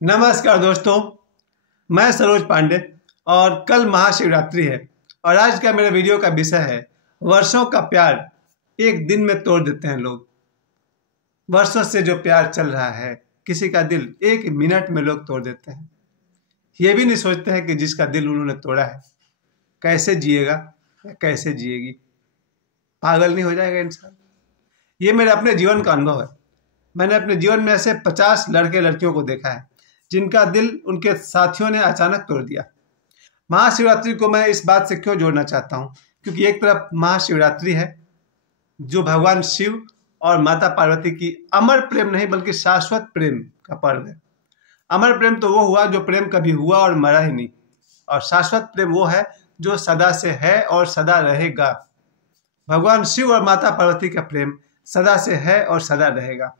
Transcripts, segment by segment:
नमस्कार दोस्तों, मैं सरोज पांडे और कल महाशिवरात्रि है। और आज का मेरे वीडियो का विषय है वर्षों का प्यार एक दिन में तोड़ देते हैं लोग। वर्षों से जो प्यार चल रहा है, किसी का दिल एक मिनट में लोग तोड़ देते हैं। ये भी नहीं सोचते हैं कि जिसका दिल उन्होंने तोड़ा है कैसे जिएगा या कैसे जिएगी। पागल नहीं हो जाएगा इंसान। ये मेरे अपने जीवन का अनुभव है। मैंने अपने जीवन में ऐसे 50 लड़के लड़कियों को देखा है जिनका दिल उनके साथियों ने अचानक तोड़ दिया। महाशिवरात्रि को मैं इस बात से क्यों जोड़ना चाहता हूँ, क्योंकि एक तरफ महाशिवरात्रि है जो भगवान शिव और माता पार्वती की अमर प्रेम नहीं बल्कि शाश्वत प्रेम का पर्व है। अमर प्रेम तो वो हुआ जो प्रेम कभी हुआ और मरा ही नहीं, और शाश्वत प्रेम वो है जो सदा से है और सदा रहेगा। भगवान शिव और माता पार्वती का प्रेम सदा से है और सदा रहेगा।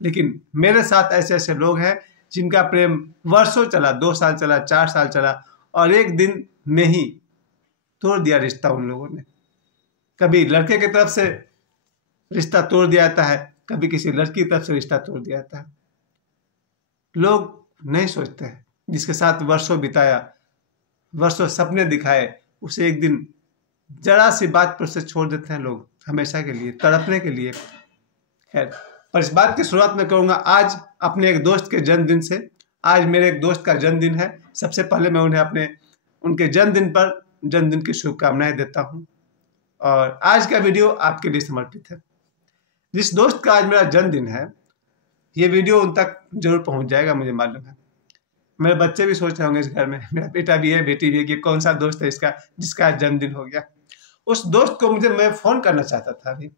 लेकिन मेरे साथ ऐसे ऐसे लोग हैं जिनका प्रेम वर्षों चला, 2 साल चला, 4 साल चला, और एक दिन में ही तोड़ दिया रिश्ता उन लोगों ने। कभी लड़के की तरफ से रिश्ता तोड़ दिया जाता है, कभी किसी लड़की की तरफ से रिश्ता तोड़ दिया जाता है। लोग नहीं सोचते हैं जिसके साथ वर्षों बिताया, वर्षों सपने दिखाए, उसे एक दिन जरा सी बात पर उसे छोड़ देते हैं लोग, हमेशा के लिए, तड़पने के लिए। खैर, पर इस बात की शुरुआत मैं करूंगा आज अपने एक दोस्त के जन्मदिन से। आज मेरे एक दोस्त का जन्मदिन है। सबसे पहले मैं उन्हें उनके जन्मदिन की शुभकामनाएं देता हूं। और आज का वीडियो आपके लिए समर्पित है। जिस दोस्त का आज मेरा जन्मदिन है, ये वीडियो उन तक जरूर पहुंच जाएगा, मुझे मालूम है। मेरे बच्चे भी सोच रहे होंगे इस घर में, मेरा बेटा भी है, बेटी भी है, कि कौन सा दोस्त है इसका जिसका आज जन्मदिन हो गया। उस दोस्त को मैं फ़ोन करना चाहता था। अभी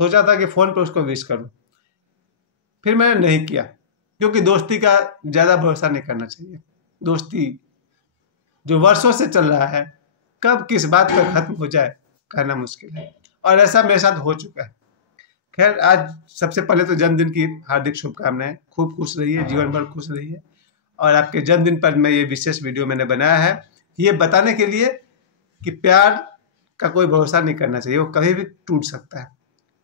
सोचा था कि फ़ोन पर उसको विश करूं, फिर मैंने नहीं किया, क्योंकि दोस्ती का ज़्यादा भरोसा नहीं करना चाहिए। दोस्ती जो वर्षों से चल रहा है, कब किस बात पर ख़त्म हो जाए कहना मुश्किल है, और ऐसा मेरे साथ हो चुका है। खैर, आज सबसे पहले तो जन्मदिन की हार्दिक शुभकामनाएं। खूब खुश रहिए, जीवन भर खुश रहिए। और आपके जन्मदिन पर मैं ये विशेष वीडियो मैंने बनाया है, ये बताने के लिए कि प्यार का कोई भरोसा नहीं करना चाहिए। वो कभी भी टूट सकता है,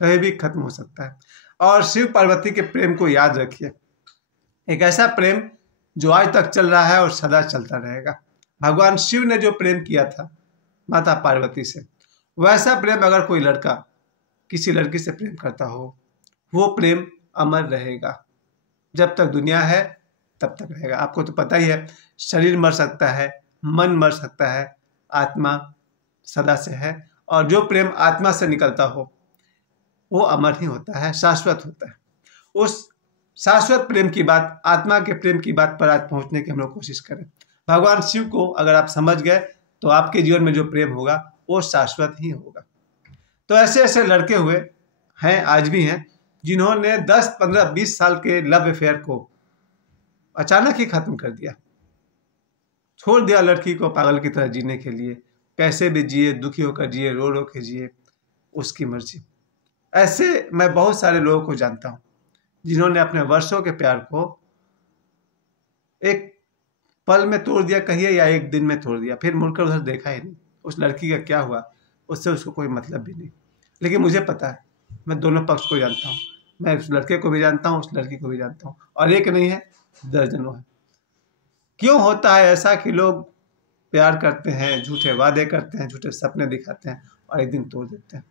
कभी भी खत्म हो सकता है। और शिव पार्वती के प्रेम को याद रखिए, एक ऐसा प्रेम जो आज तक चल रहा है और सदा चलता रहेगा। भगवान शिव ने जो प्रेम किया था माता पार्वती से, वैसा प्रेम अगर कोई लड़का किसी लड़की से प्रेम करता हो, वो प्रेम अमर रहेगा। जब तक दुनिया है तब तक रहेगा। आपको तो पता ही है, शरीर मर सकता है, मन मर सकता है, आत्मा सदा से है। और जो प्रेम आत्मा से निकलता हो वो अमर ही होता है, शाश्वत होता है। उस शाश्वत प्रेम की बात, आत्मा के प्रेम की बात पर आज पहुंचने की हम लोग कोशिश करें। भगवान शिव को अगर आप समझ गए तो आपके जीवन में जो प्रेम होगा वो शाश्वत ही होगा। तो ऐसे ऐसे लड़के हुए हैं, आज भी हैं, जिन्होंने 10, 15, 20 साल के लव अफेयर को अचानक ही खत्म कर दिया। छोड़ दिया लड़की को पागल की तरह जीने के लिए। कैसे भी जिए, दुखी होकर जिए, रो रो के जिए, उसकी मर्जी। ऐसे मैं बहुत सारे लोगों को जानता हूँ जिन्होंने अपने वर्षों के प्यार को एक पल में तोड़ दिया, कहिए, या एक दिन में तोड़ दिया, फिर मुड़कर उधर देखा ही नहीं। उस लड़की का क्या हुआ उससे उसको कोई मतलब भी नहीं। लेकिन मुझे पता है, मैं दोनों पक्ष को जानता हूँ। मैं उस लड़के को भी जानता हूँ, उस लड़की को भी जानता हूँ, और एक नहीं है, दर्जनों है। क्यों होता है ऐसा कि लोग प्यार करते हैं, झूठे वादे करते हैं, झूठे सपने दिखाते हैं और एक दिन तोड़ देते हैं।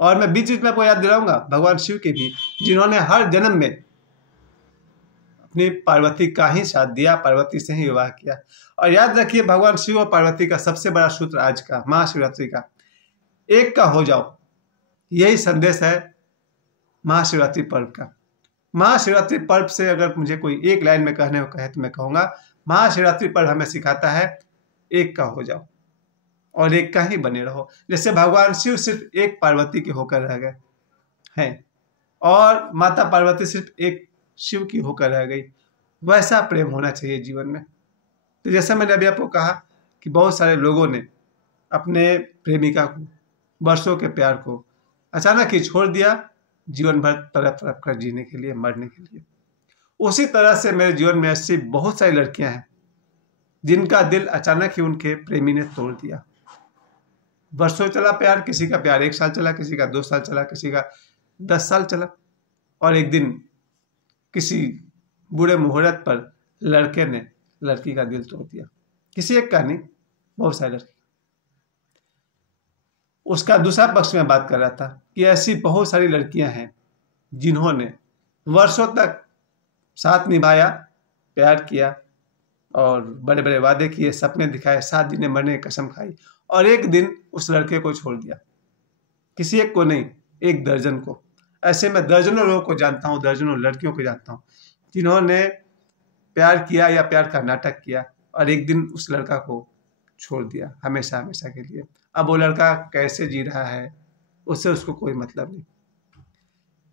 और मैं बीच बीच में आपको याद दिलाऊंगा भगवान शिव के भी, जिन्होंने हर जन्म में अपनी पार्वती का ही साथ दिया, पार्वती से ही विवाह किया। और याद रखिए, भगवान शिव और पार्वती का सबसे बड़ा सूत्र आज का महाशिवरात्रि का, एक का हो जाओ, यही संदेश है महाशिवरात्रि पर्व का। महाशिवरात्रि पर्व से अगर मुझे कोई एक लाइन में कहने को कहे तो मैं कहूँगा, महाशिवरात्रि पर्व हमें सिखाता है एक का हो जाओ और एक का ही बने रहो। जैसे भगवान शिव सिर्फ एक पार्वती के होकर रह गए हैं और माता पार्वती सिर्फ एक शिव की होकर रह गई, वैसा प्रेम होना चाहिए जीवन में। तो जैसा मैंने अभी आपको कहा कि बहुत सारे लोगों ने अपने प्रेमिका को, वर्षों के प्यार को अचानक ही छोड़ दिया, जीवन भर तड़प तड़प कर जीने के लिए, मरने के लिए। उसी तरह से मेरे जीवन में ऐसी बहुत सारी लड़कियां हैं जिनका दिल अचानक ही उनके प्रेमी ने तोड़ दिया। वर्षों चला प्यार, किसी का प्यार 1 साल चला, किसी का 2 साल चला, किसी का 10 साल चला, और एक दिन किसी बुरे मुहूर्त पर लड़के ने लड़की का दिल तोड़ दिया। किसी एक का नहीं, बहुत सारे लड़के। उसका दूसरा पक्ष में बात कर रहा था कि ऐसी बहुत सारी लड़कियां हैं जिन्होंने वर्षों तक साथ निभाया, प्यार किया और बड़े बड़े वादे किए, सपने दिखाए, साथ जीने मरने की कसम खाई, और एक दिन उस लड़के को छोड़ दिया। किसी एक को नहीं, एक दर्जन को। ऐसे मैं दर्जनों लोगों को जानता हूँ, दर्जनों लड़कियों को जानता हूँ जिन्होंने प्यार किया या प्यार का नाटक किया और एक दिन उस लड़का को छोड़ दिया, हमेशा हमेशा के लिए। अब वो लड़का कैसे जी रहा है उससे उसको कोई मतलब नहीं।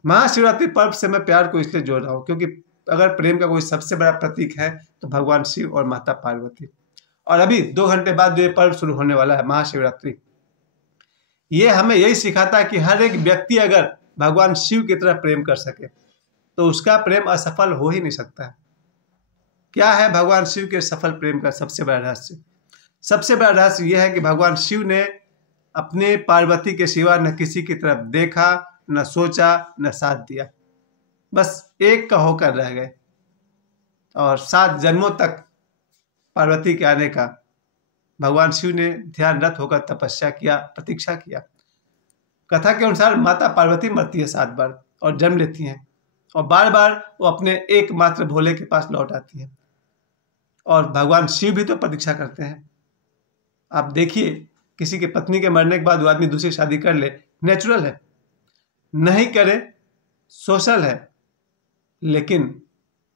महाशिवरात्रि पर्व से मैं प्यार को इसलिए जोड़ रहा हूँ क्योंकि अगर प्रेम का कोई सबसे बड़ा प्रतीक है तो भगवान शिव और माता पार्वती। और अभी 2 घंटे बाद जो ये पर्व शुरू होने वाला है महाशिवरात्रि, ये हमें यही सिखाता है कि हर एक व्यक्ति अगर भगवान शिव की तरह प्रेम कर सके तो उसका प्रेम असफल हो ही नहीं सकता है। क्या है भगवान शिव के सफल प्रेम का सबसे बड़ा रहस्य? सबसे बड़ा रहस्य यह है कि भगवान शिव ने अपने पार्वती के सिवा न किसी की तरफ देखा, न सोचा, न साथ दिया, बस एक का होकर रह गए और 7 जन्मों तक पार्वती के आने का भगवान शिव ने ध्यानरत होकर तपस्या किया, प्रतीक्षा किया। कथा के अनुसार माता पार्वती मरती है 7 बार और जन्म लेती हैं और बार बार वो अपने एकमात्र भोले के पास लौट आती हैं। और भगवान शिव भी तो प्रतीक्षा करते हैं। आप देखिए, किसी की पत्नी के मरने के बाद वो आदमी दूसरी शादी कर ले, नेचुरल है, नहीं करे सोशल है, लेकिन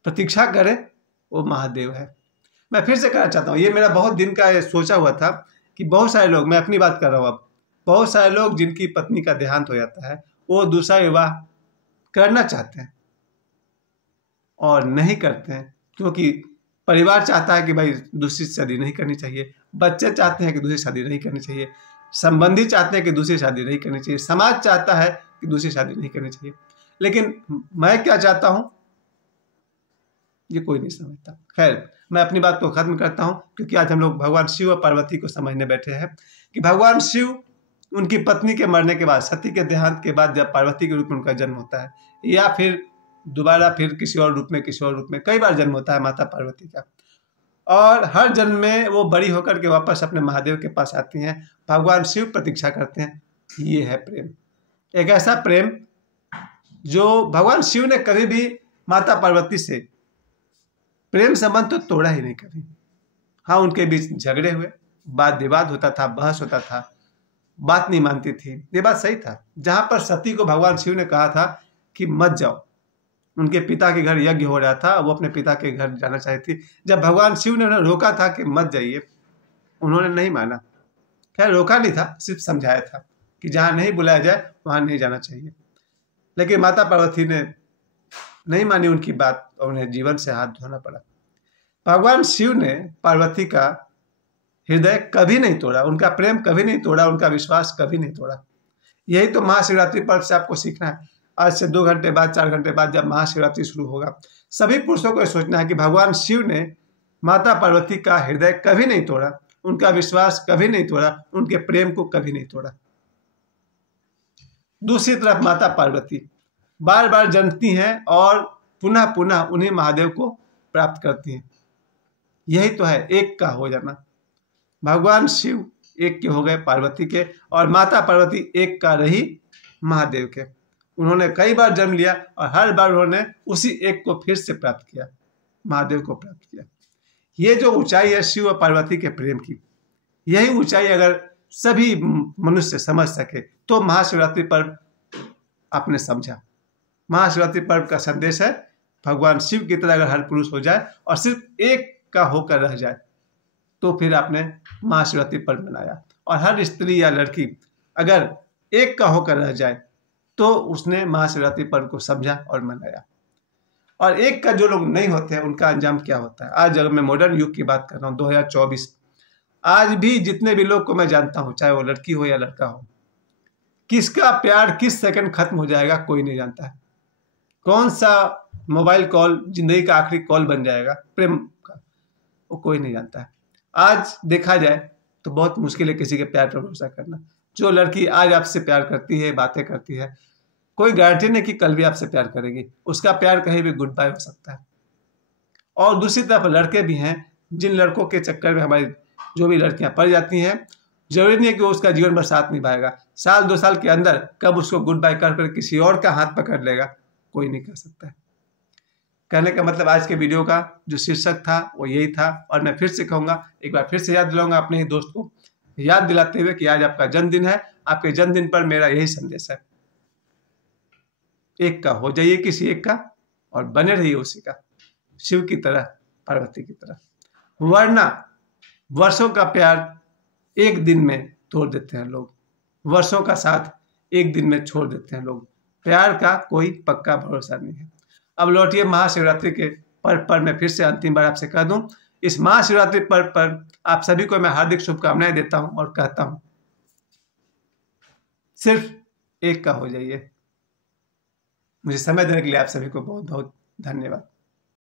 प्रतीक्षा करे वो महादेव है। मैं फिर से कहना चाहता हूँ, ये मेरा बहुत दिन का ये सोचा हुआ था कि बहुत सारे लोग, मैं अपनी बात कर रहा हूँ अब, बहुत सारे लोग जिनकी पत्नी का देहांत हो जाता है वो दूसरा विवाह करना चाहते हैं और नहीं करते हैं क्योंकि परिवार चाहता है कि भाई दूसरी शादी नहीं करनी चाहिए, बच्चे चाहते हैं कि दूसरी शादी नहीं करनी चाहिए, संबंधी चाहते हैं कि दूसरी शादी नहीं करनी चाहिए, समाज चाहता है कि दूसरी शादी नहीं करनी चाहिए। लेकिन मैं क्या चाहता हूं ये कोई नहीं समझता। खैर, मैं अपनी बात को खत्म करता हूं क्योंकि आज हम लोग भगवान शिव और पार्वती को समझने बैठे हैं कि भगवान शिव, उनकी पत्नी के मरने के बाद, सती के देहांत के बाद जब पार्वती के रूप में उनका जन्म होता है या फिर दोबारा फिर किसी और रूप में, कई बार जन्म होता है माता पार्वती का, और हर जन्म में वो बड़ी होकर के वापस अपने महादेव के पास आती हैं। भगवान शिव प्रतीक्षा करते हैं। ये है प्रेम, एक ऐसा प्रेम जो भगवान शिव ने कभी भी माता पार्वती से प्रेम संबंध तो तोड़ा ही नहीं कभी। हाँ, उनके बीच झगड़े हुए, वाद विवाद होता था, बहस होता था, बात नहीं मानती थी, ये बात सही था। जहां पर सती को भगवान शिव ने कहा था कि मत जाओ, उनके पिता के घर यज्ञ हो रहा था, वो अपने पिता के घर जाना चाहती थी। जब भगवान शिव ने उन्हें रोका था कि मत जाइए, उन्होंने नहीं माना। खैर, रोका नहीं था, सिर्फ समझाया था कि जहाँ नहीं बुलाया जाए वहाँ नहीं जाना चाहिए। लेकिन माता पार्वती ने नहीं मानी उनकी बात और उन्हें जीवन से हाथ धोना पड़ा। भगवान शिव ने पार्वती का हृदय कभी नहीं तोड़ा, उनका प्रेम कभी नहीं तोड़ा, उनका विश्वास कभी नहीं तोड़ा। यही तो महाशिवरात्रि पर्व से आपको सीखना है। आज से 2 घंटे बाद, 4 घंटे बाद जब महाशिवरात्रि शुरू होगा, सभी पुरुषों को सोचना है कि भगवान शिव ने माता पार्वती का हृदय कभी नहीं तोड़ा, उनका विश्वास कभी नहीं तोड़ा, उनके प्रेम को कभी नहीं तोड़ा। दूसरी तरफ माता पार्वती बार बार जन्मती हैं और पुनः पुनः उन्हीं महादेव को प्राप्त करती हैं। यही तो है एक का हो जाना। भगवान शिव एक के हो गए पार्वती के, और माता पार्वती एक का रही महादेव के। उन्होंने कई बार जन्म लिया और हर बार उन्होंने उसी एक को फिर से प्राप्त किया, महादेव को प्राप्त किया। ये जो ऊंचाई है शिव और पार्वती के प्रेम की, यही ऊंचाई अगर सभी मनुष्य समझ सके तो महाशिवरात्रि पर्व आपने समझा। महाशिवरात्रि पर्व का संदेश है भगवान शिव की तरह अगर हर पुरुष हो जाए और सिर्फ एक का होकर रह जाए तो फिर आपने महाशिवरात्रि पर्व मनाया। और हर स्त्री या लड़की अगर एक का होकर रह जाए तो उसने महाशिवरात्रि पर्व को समझा और मनाया। और एक का जो लोग नहीं होते हैं उनका अंजाम क्या होता है। आज अगर मैं मॉडर्न युग की बात कर रहा हूँ, 2024, आज भी जितने भी लोग को मैं जानता हूँ, चाहे वो लड़की हो या लड़का हो, किसका प्यार किस सेकंड खत्म हो जाएगा कोई नहीं जानता है। कौन सा मोबाइल कॉल जिंदगी का आखिरी कॉल बन जाएगा प्रेम का, वो कोई नहीं जानता है। आज देखा जाए तो बहुत मुश्किल है किसी के प्यार पर भरोसा करना। जो लड़की आज आपसे प्यार करती है, बातें करती है, कोई गारंटी नहीं कि कल भी आपसे प्यार करेगी। उसका प्यार कहीं भी गुड बाय हो सकता है। और दूसरी तरफ लड़के भी हैं जिन लड़कों के चक्कर में हमारी जो भी लड़कियां पड़ जाती हैं, जरूरी नहीं है कि वो उसका जीवन भर साथ निभाएगा। साल 2 साल के अंदर कब उसको गुड बाय कर किसी और का हाथ पकड़ लेगा, कोई नहीं कह सकता है। कहने का मतलब आज के वीडियो का जो शीर्षक था वो यही था। और मैं फिर से कहूँगा, एक बार फिर से याद दिलाऊंगा अपने ही दोस्त को, याद दिलाते हुए कि आज आपका जन्मदिन है। आपके जन्मदिन पर मेरा यही संदेश है, एक का हो जाइए किसी एक का और बने रहिए उसी का, शिव की तरह, पार्वती की तरह। वरना वर्षों का प्यार एक दिन में तोड़ देते हैं लोग, वर्षों का साथ एक दिन में छोड़ देते हैं लोग। प्यार का कोई पक्का भरोसा नहीं है। अब लौटिए महाशिवरात्रि के पर्व पर मैं फिर से अंतिम बार आपसे कह दूं, इस महाशिवरात्रि पर्व पर आप सभी को मैं हार्दिक शुभकामनाएं देता हूं और कहता हूं सिर्फ एक का हो जाइए। मुझे समय देने के लिए आप सभी को बहुत बहुत धन्यवाद।